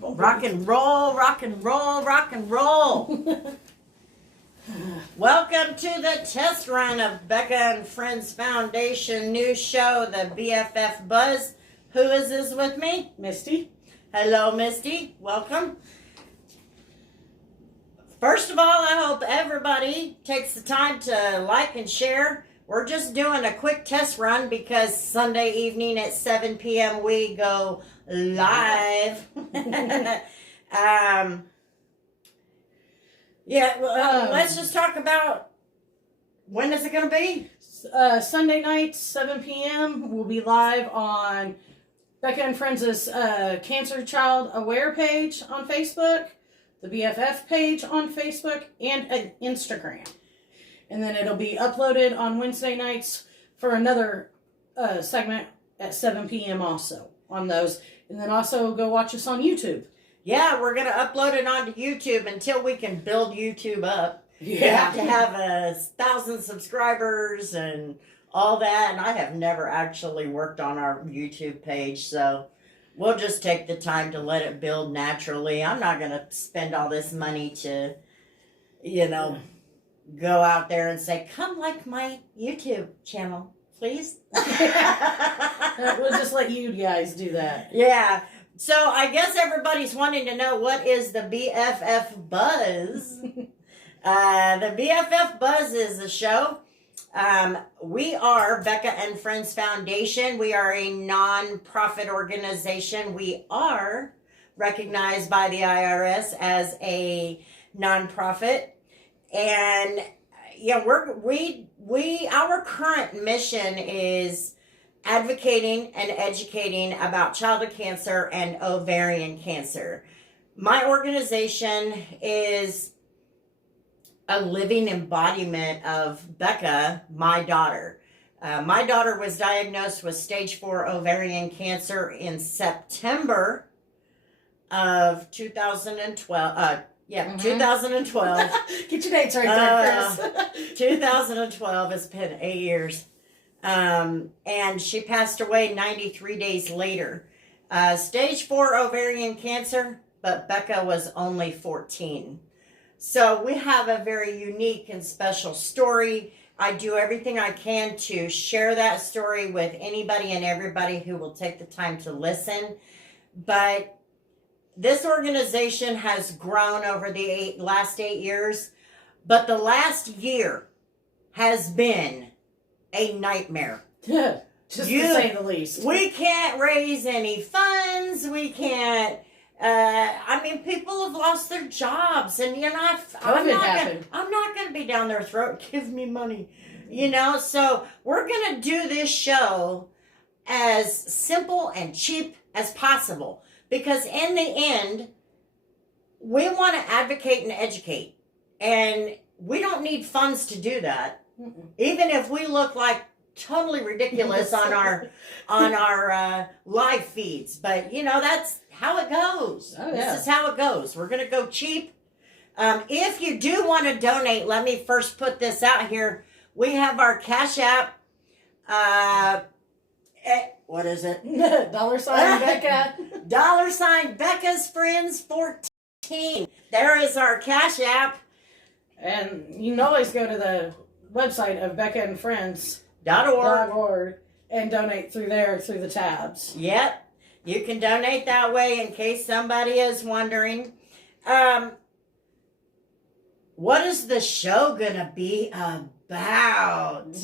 Rock and roll, rock and roll, rock and roll. Welcome to the test run of Becca and Friends Foundation new show, the BFF Buzz. Who is this with me? Misty. Hello, Misty. Welcome. First of all, I hope everybody takes the time to like and share. We're just doing a quick test run because Sunday evening at 7 p.m. we go live. Let's just talk about when is it going to be? Sunday night, 7 p.m. We'll be live on Becca and Friends' Cancer Child Aware page on Facebook, the BFF page on Facebook, and Instagram. And then it'll be uploaded on Wednesday nights for another segment at 7 p.m. also on those. And then also go watch us on YouTube. Yeah, we're going to upload it onto YouTube until we can build YouTube up. Yeah. We have to have 1,000 subscribers and all that. And I have never actually worked on our YouTube page, so we'll just take the time to let it build naturally. I'm not going to spend all this money to, go out there and say, come like my YouTube channel, please. We'll just let you guys do that. Yeah. So I guess everybody's wanting to know, what is the BFF Buzz? The BFF Buzz is a show. We are Becca and Friends Foundation. We are a non-profit organization. We are recognized by the IRS as a non-profit. And our current mission is advocating and educating about childhood cancer and ovarian cancer. My organization is a living embodiment of Becca, my daughter. My daughter was diagnosed with stage 4 ovarian cancer in September of 2012. 2012. Get your dates right there, Chris. 2012 has been 8 years. And she passed away 93 days later. Stage 4 ovarian cancer, but Becca was only 14. So we have a very unique and special story. I do everything I can to share that story with anybody and everybody who will take the time to listen. But this organization has grown over the last 8 years, but the last year has been a nightmare. Yeah, just to say the least. We can't raise any funds. We can't. People have lost their jobs, and I'm not going to be down their throat. Give me money, So we're going to do this show as simple and cheap as possible. Because in the end, we want to advocate and educate. And we don't need funds to do that. Mm-mm. Even if we look like totally ridiculous on our live feeds. But, that's how it goes. Oh, yeah. This is how it goes. We're going to go cheap. If you do want to donate, let me first put this out here. We have our Cash App. What is it? $sign Becca. $sign Becca's Friends 14. There is our Cash App. And you can always go to the website of beccaandfriends.org and donate through there, through the tabs. Yep. You can donate that way in case somebody is wondering. What is the show going to be about?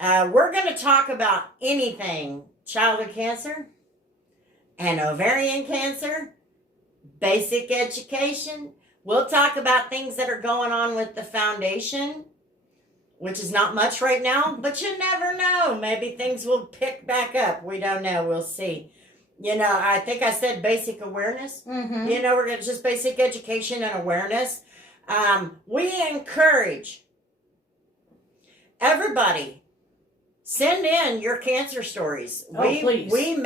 We're going to talk about anything childhood cancer and ovarian cancer, basic education. We'll talk about things that are going on with the foundation, which is not much right now, but you never know. Maybe things will pick back up. We don't know. We'll see. I think I said basic awareness. Mm-hmm. We're going to just basic education and awareness. We encourage everybody, send in your cancer stories. Please. We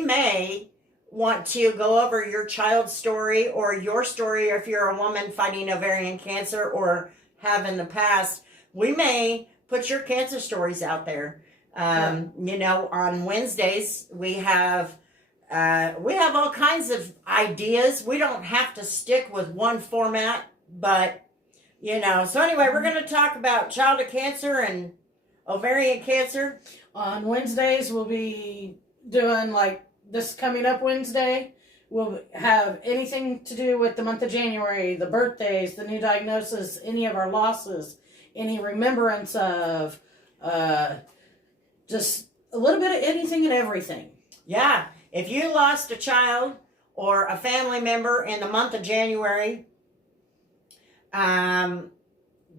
may want to go over your child's story or your story if you're a woman fighting ovarian cancer or have in the past. We may put your cancer stories out there. On Wednesdays, we have We have all kinds of ideas. We don't have to stick with one format, but, So anyway, we're going to talk about childhood cancer and ovarian cancer. On Wednesdays, we'll be doing, like, this coming up Wednesday. We'll have anything to do with the month of January, the birthdays, the new diagnosis, any of our losses, any remembrance of, just a little bit of anything and everything. Yeah. If you lost a child or a family member in the month of January,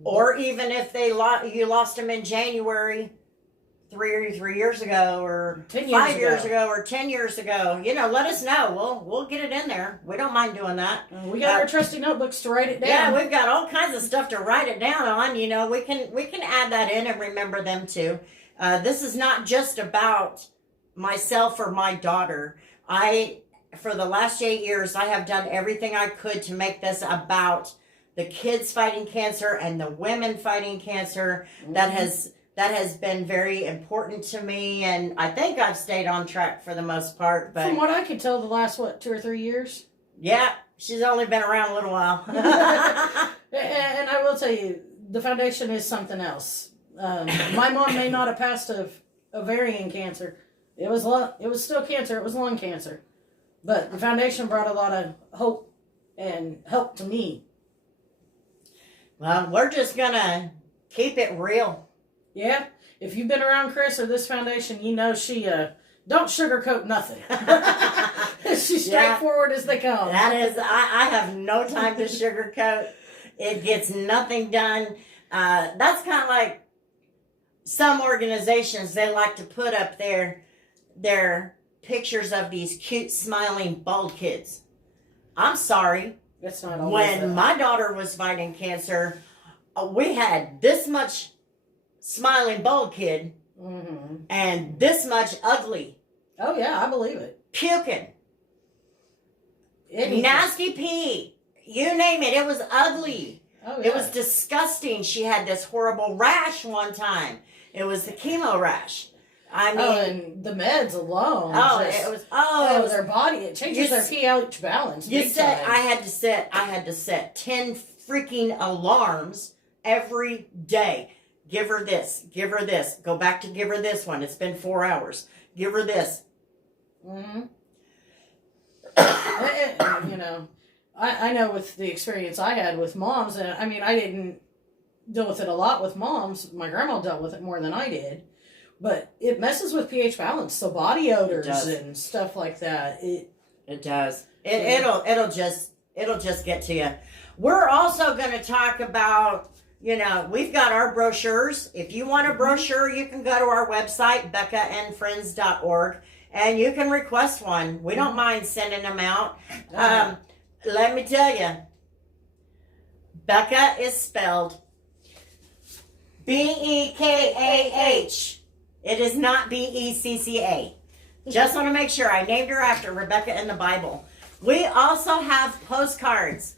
or even if you lost them in January 3 years ago, or 5 years ago, or 10 years ago, let us know. We'll get it in there. We don't mind doing that. We got our trusty notebooks to write it down. Yeah, we've got all kinds of stuff to write it down on. We can add that in and remember them too. This is not just about myself or my daughter. For the last 8 years, I have done everything I could to make this about the kids fighting cancer and the women fighting cancer. Mm-hmm. That has been very important to me, and I think I've stayed on track for the most part. But from what I could tell, the last 2 or 3 years. Yeah, she's only been around a little while. And I will tell you, the foundation is something else. My mom may not have passed of ovarian cancer. It was still cancer. It was lung cancer. But the foundation brought a lot of hope and help to me. Well, we're just going to keep it real. Yeah. If you've been around Chris or this foundation, she don't sugarcoat nothing. She's straightforward as they come. That is, I have no time to sugarcoat. It gets nothing done. That's kind of like some organizations, they like to put up their pictures of these cute, smiling, bald kids. I'm sorry. That's not always when my daughter was fighting cancer, we had this much smiling, bald kid, mm-hmm. and this much ugly. Oh, yeah, I believe it. Puking. Nasty pee. You name it. It was ugly. Oh, yeah. It was disgusting. She had this horrible rash one time. It was the chemo rash. I mean, and the meds alone. Their body, it changes their pH balance. You said I had to set 10 freaking alarms every day. Give her this. Go back to give her this one. It's been 4 hours. Give her this. Mm-hmm. I know with the experience I had with moms, and I mean, I didn't deal with it a lot with moms. My grandma dealt with it more than I did. But it messes with pH balance, so body odors and stuff like that. It does. It'll just get to you. We're also going to talk about, we've got our brochures. If you want a brochure, you can go to our website, beccaandfriends.org, and you can request one. We don't mind sending them out. Let me tell you, Becca is spelled Bekah. It is not Becca. Just want to make sure. I named her after Rebecca in the Bible. We also have postcards.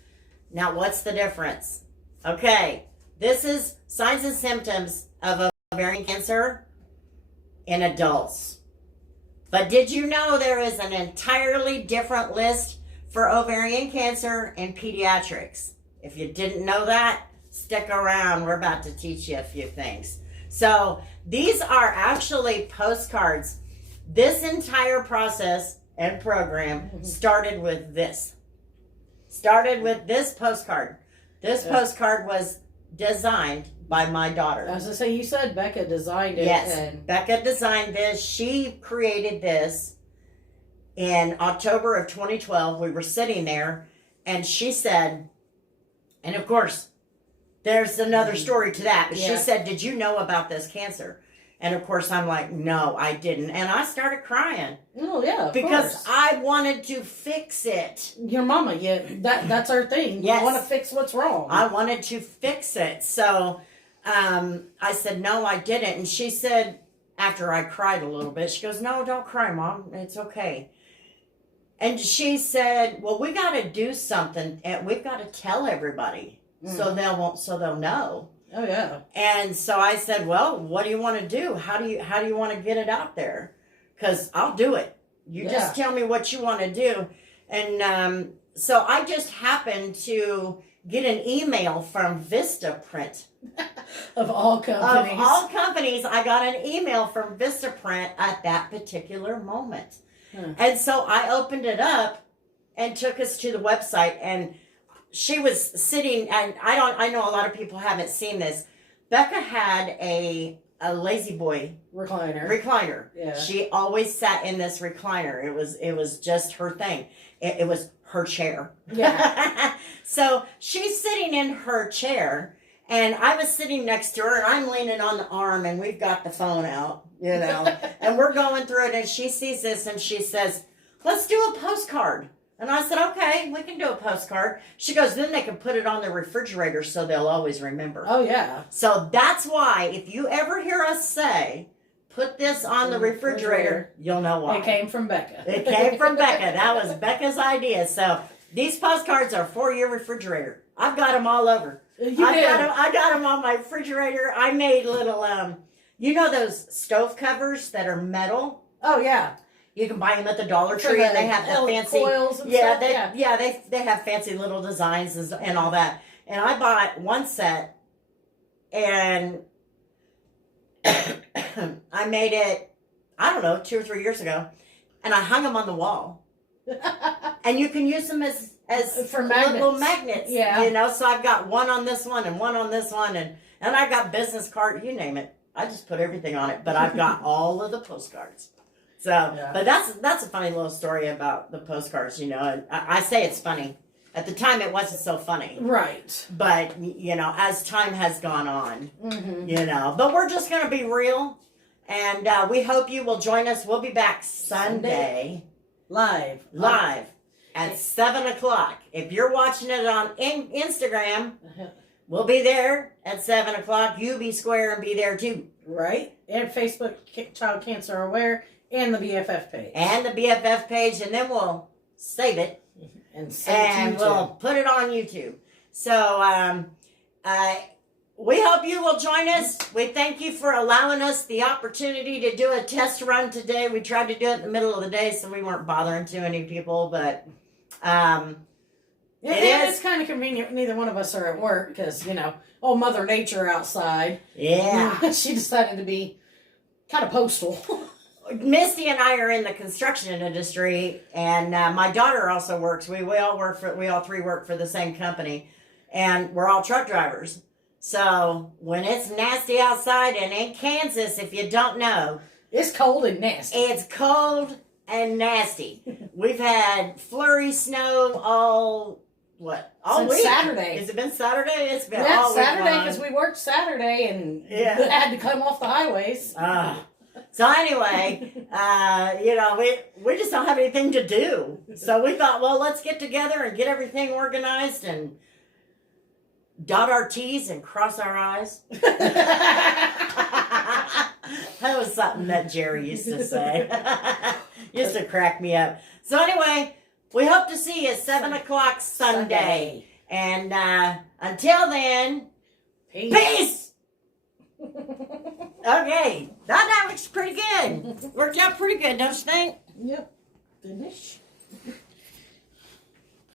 Now, what's the difference? Okay, this is signs and symptoms of ovarian cancer in adults. But did you know there is an entirely different list for ovarian cancer in pediatrics? If you didn't know that, stick around. We're about to teach you a few things. So these are actually postcards. This entire process and program started with this. Started with this postcard. This postcard was designed by my daughter. As I say, you said Becca designed it. Yes, Becca designed this. She created this in October of 2012. We were sitting there, and she said, and of course, there's another story to that. But she said, did you know about this cancer? And of course, I'm like, no, I didn't. And I started crying. Oh, yeah, of because course. I wanted to fix it. Your mama, that's our thing. Yes. You want to fix what's wrong. I wanted to fix it. So I said, no, I didn't. And she said, after I cried a little bit, she goes, no, don't cry, Mom. It's okay. And she said, well, we got to do something. And we've got to tell everybody. So they'll know. Oh yeah. And so I said, well, what do you want to do? How do you want to get it out there? Because I'll do it. You just tell me what you want to do. And so I just happened to get an email from Vistaprint. Of all companies. Of all companies, I got an email from Vistaprint at that particular moment. And so I opened it up and took us to the website, and she was sitting, and I know a lot of people haven't seen this. Becca had a lazy boy recliner. Yeah. She always sat in this recliner. It was just her thing. It was her chair. Yeah. So she's sitting in her chair, and I was sitting next to her, and I'm leaning on the arm, and we've got the phone out, and we're going through it, and she sees this, and she says, "Let's do a postcard." And I said, "Okay, we can do a postcard." She goes, "Then they can put it on the refrigerator so they'll always remember." Oh, yeah. So that's why, if you ever hear us say, "Put this on the refrigerator," you'll know why. It came from Becca. It came from Becca. That was Becca's idea. So these postcards are for your refrigerator. I've got them all over. I got them on my refrigerator. I made little, those stove covers that are metal? Oh, yeah. You can buy them at the Dollar Tree, and they have the fancy coils and stuff. They have fancy little designs and all that. And I bought one set, and I made it, I don't know, 2 or 3 years ago, and I hung them on the wall. And you can use them as for magnets. Little magnets. Yeah. So I've got one on this one and one on this one, and I've got business card, you name it. I just put everything on it, but I've got all of the postcards. So, but that's a funny little story about the postcards, I say it's funny. At the time, it wasn't so funny. Right. But, as time has gone on, but we're just going to be real. And we hope you will join us. We'll be back Sunday. Live. At 7 o'clock. If you're watching it on Instagram, we'll be there at 7 o'clock. You be square and be there too. Right. And Facebook, Child Cancer Aware, and the BFF page. And then we'll save it. And we'll put it on YouTube. So, we hope you will join us. We thank you for allowing us the opportunity to do a test run today. We tried to do it in the middle of the day, so we weren't bothering too many people, but it's kind of convenient. Neither one of us are at work because, Mother Nature outside. Yeah. She decided to be kind of postal. Misty and I are in the construction industry, and my daughter also works. We all three work for the same company, and we're all truck drivers. So when it's nasty outside, and in Kansas, if you don't know, it's cold and nasty. It's cold and nasty. We've had flurry snow all Since week. Saturday. Has it been Saturday? It's been all week Saturday long. because we worked Saturday and had to come off the highways. So anyway, we just don't have anything to do. So we thought, well, let's get together and get everything organized and dot our T's and cross our I's. That was something that Jerry used to say. Used to crack me up. So anyway, we hope to see you at 7 o'clock Sunday. And until then, peace! Okay, that looks pretty good. Worked out pretty good, don't you think? Yep. Finish.